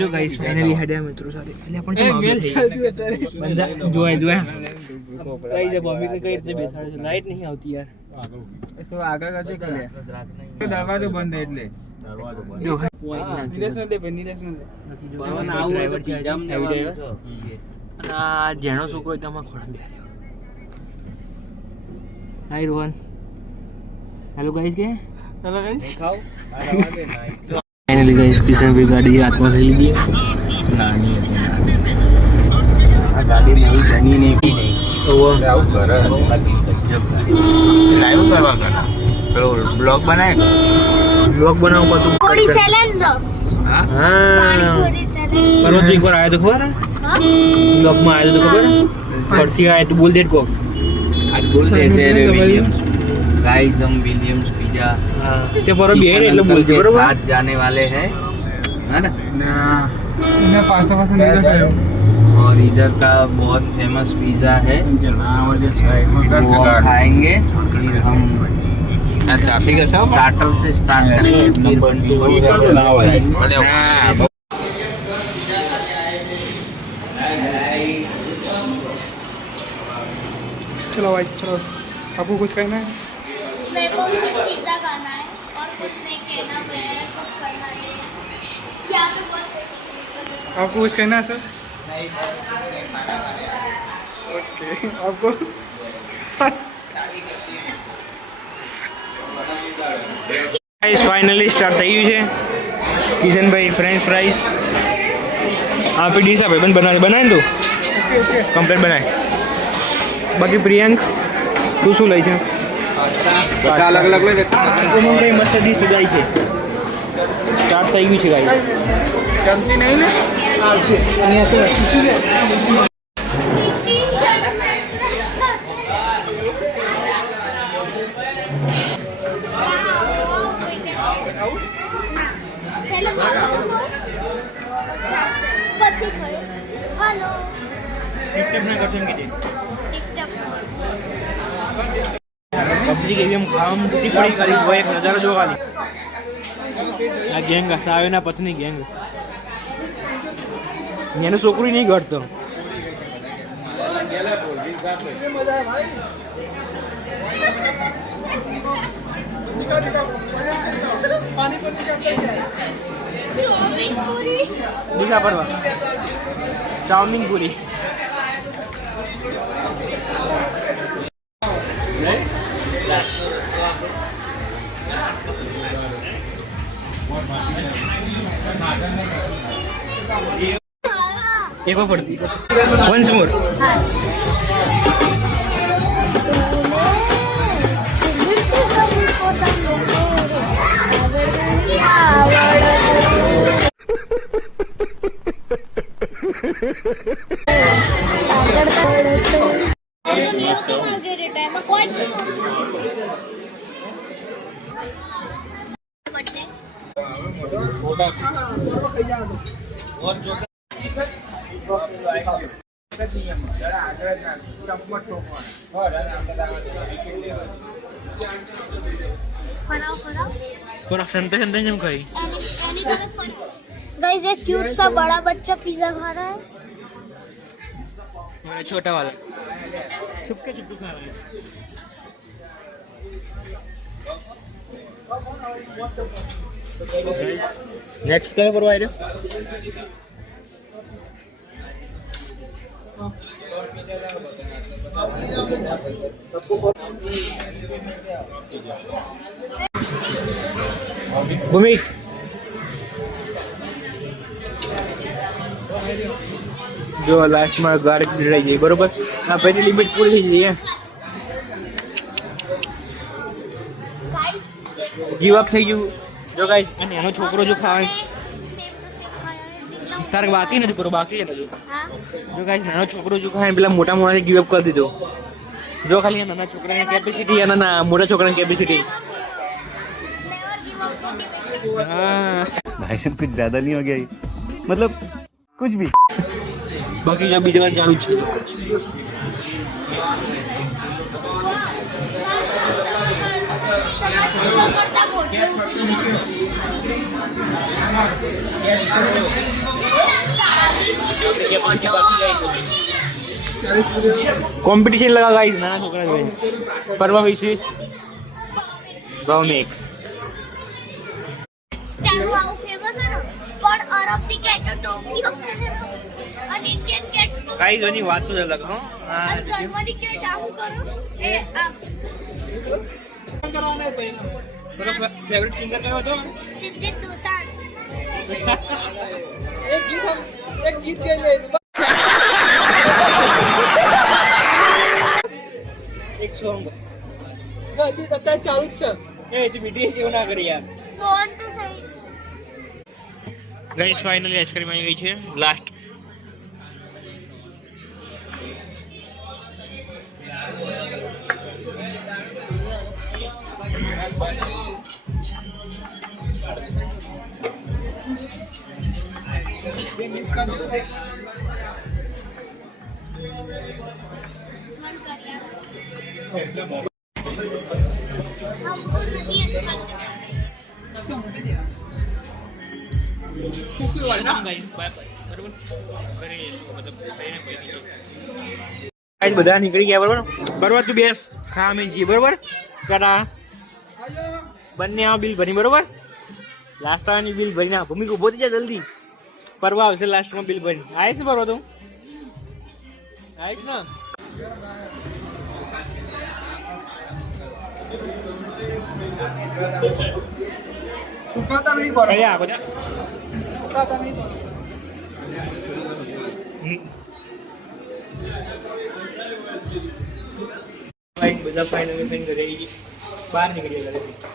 જો guys finally હેડ્યા મિત્રો સાથે એટલે પણ તો મેલ ચાલતું અત્યારે બંધા જોય કઈ જે બોમ્બે કઈ રીતે બેસાડે છે લાઈટ નહીં આવતી યાર તો આગળ કાચે કે દરવાજો બંધ એટલે જો નિલેશનો દે નિલેશનો બરોબર આવું ડ્રાઈવર છે જામ જવાનું છે આ જેનો છોકરો તમા ખોડા બેહ્યો હાય રોહન હેલો ગાઈસ કે હેલો ગાઈસ ખાઓ આ રવા દે નાઈ फाइनली गाइस किशन भी गाड़ी हाथ में ले ली नानी आ गाड़ी नहीं बनी नहीं की नहीं तो वो आउ कर बाकी गजब गाड़ी लाइव करवा करना पेलो ब्लॉग बनाए ब्लॉग बनाओ को तुम पूरी चैलेंज दो हां पानी पूरी चैलेंज परवा एक बार आया तो खबर है हां ब्लॉग में आया तो खबर फर्स्ट आया तो बोल दे को आज बोल दे से विलियम्स गाइस हम विलियम्स पिज्जा ते पर बिहेर એટલે બોલજે બરોબર સાથ जाने वाले हैं है ना इन्हें पासा नहीं करते और इधर का बहुत फेमस पिज्जा है वो खाएंगे फिर हम चाफी का सब स्टार्टर से स्टार्ट करेंगे चलो भाई चलो आपको कुछ कहना है मेरे को सिर्फ पिज़्ज़ा खाना है और कुछ नहीं कहना मैं कुछ करना है क्या तो बोल आपको कुछ कहना है सर ओके आपको सर गाइस फाइनली स्टार्ट થઈ ગયું છે કિશનભાઈ ફ્રેન્ચ ફ્રાઈઝ આપી ડીશ આપે બંધ બનાય ને તું કમ્પ્લીટ બનાય બાકી પ્રિયંક તું શું લઈ છે બધા અલગ અલગ લઈ કોમન કઈ મસ્ત ડીશ જાય છે સ્ટાર્ટ થઈ ગયું છે ગાઈસ ગમતી નહીં ને આવશે અહીંયા તો શું છે पहले मारो तो પછી થયો હેલો સ્ટેપ ના કરશું કે એક સ્ટેપ પબજી કે એમ કામ ટી પડી કરી હોય એક નજારો જો ખાલી આ ગેંગ સાવે ના પત્ની ગેંગ મેનો છોકરી નહીં ઘટતો चाउमीन पूरी दिखा परवा चाउमीन पूरी एक और पड़ती वंस मोर गाइस एक क्यूट सा बड़ा बच्चा पिज्जा खा रहा है छोटा वाला चुपके चुपके खा रहा है नेक्स्ट क्या करवा रहे हो भूमिक जो लास्ट में गार्लिक रही जाए बरोबर आ पहली लिमिट पूरी થઈ ગઈ ગીવ અપ થઈ ગયું જો ગાઈસ અને એનો છોકરો જો ખાય તારે બાકી નથી કરો બાકી છે જો ગાઈસ નાનો છોકરો જો ખાય પેલા મોટા મોટા ગીવ અપ કરી દીધો જો ખાલી નાના છોકરાની કેપેસિટી અને ના મોટા છોકરાની કેપેસિટી हां भाई साहब कुछ ज्यादा नहीं हो गया ये मतलब कुछ भी बाकी जब बीजे बार चालू છે कॉम्पिटिशन लगा गाइस नाना छोकरा जो परवा विशेष गांव में एक ત્યાંનું આવું ફેમસ છે ને પણ અરબથી કેટો ટોપી વખતે છે ને અને ઇન્ડિયન કેટ્સ गाइस ઓની વાત તો અલગ હો અને જર્મની કેટ આવું કરો એ આ કરવાના है भाई બરો ફેવરિટ સિંગર કયો હતો દિલજીત દોસાંઝ एक गीत के लिए એક સોંગ गीत અત્યારે ચાલુ જ છે એ તું બીટી જેવું ના કરી યાર કોણ તો સહી ગાइस ફાઇનલી આઈસ્ક્રીમ આવી ગઈ છે લાસ્ટ मिस कर दो मन कर यार हमको नहीं अच्छा गाइस बाय बाय बरोबर અરે મતલબ કઈને કોઈ નહીં ગાइस બધા નીકળી ગયા બરોબર બરોબર તું બેસ ખા મે જી બરોબર કરા બંને આ બિલ ભરી બરોબર લાસ્ટ ટાઈમની બિલ ભરી ના ભૂમિ ઉભો થઈ જા જલ્દી પરવા આવશે લાસ્ટ માં બિલ ભરી આઈસ ને ભરો તું આઈસ ના સુકાતા નહીં પર કયા બધા સુકાતા નહીં પર ફાઇન બધા ફાઇનલી ફાઇન ઘરે બહાર નીકળી ગયા ઘરે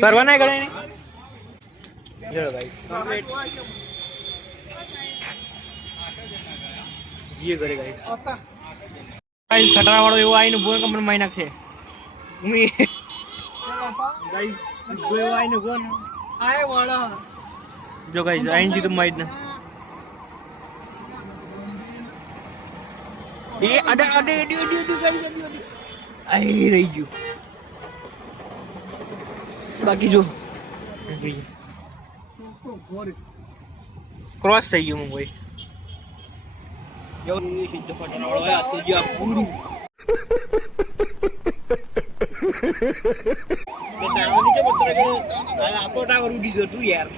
परवाना है गले ने चलो भाई ये करे गाइस आता गाइस खतरा वाળો એવો આઈને બોન કમર માં નાખે ઉમી ગાइस જો એવો આઈને બોન આય વાળા જો ગાइस આઈન જી તો માઈદ ને એ અડે અડે આઈ રહી ગયું બાકી જો ક્રોસ થઈ ગયું હું ભાઈ જો સીધો ફટાનો વાળો આ તો જો આ પૂરું બેટાવાની કે બતરે કે આપો ટાવર ઉડી ગયો તું યાર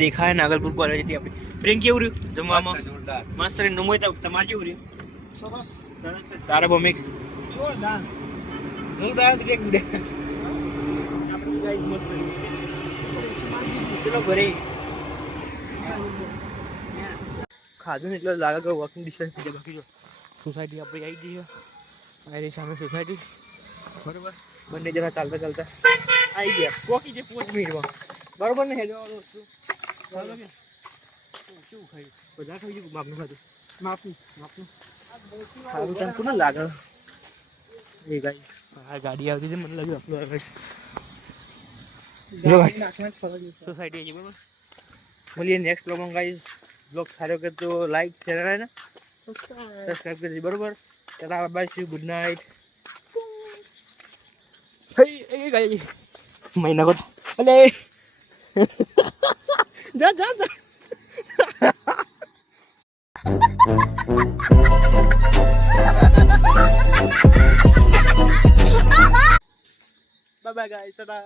દેખાય નાગલપુર કોલેજ હતી આપણી પ્રેમ કેવું રહ્યું જમવામાં જોરદાર મસ્ત રે નમોય તમાર કેવું રહ્યું સરસ તારા બમે જોરદાર જોરદાર કે ગુડે ગાઈસ મસ્ત ચલો ઘરે ખાધું ને એટલે લાગે કે વોકિંગ ડિસ્ટન્સ છે બાકી જો સોસાયટી આપણે આવી જઈએ આ સામે સોસાયટી બરોબર બંને જણા ચાલતા ચાલતા આવી ગયા પોકી છે 5 મિનિટમાં બરોબર ને હેડવાનો વસ્તુ ચાલો કે શું ખાઈ બધા ખાઈ ગયું માપનું ખાધું માપનું સારું ચાલ કોને લાગે એ ગાઈસ આ ગાડી આવતી છે મને લાગ્યું આપણું આવે જો ગાઈસ સોસાયટી આવી બરોબર બોલીએ નેક્સ્ટ બ્લોગ માં ગાઈસ બ્લોગ સારો કરે તો લાઈક શેર અને સબસ્ક્રાઇબ કરી બરોબર ચલા બાય સી ગુડ નાઇટ હે એ ગાઈસ મહિના કો અલે જા જા જા bye bye guys, ta-da.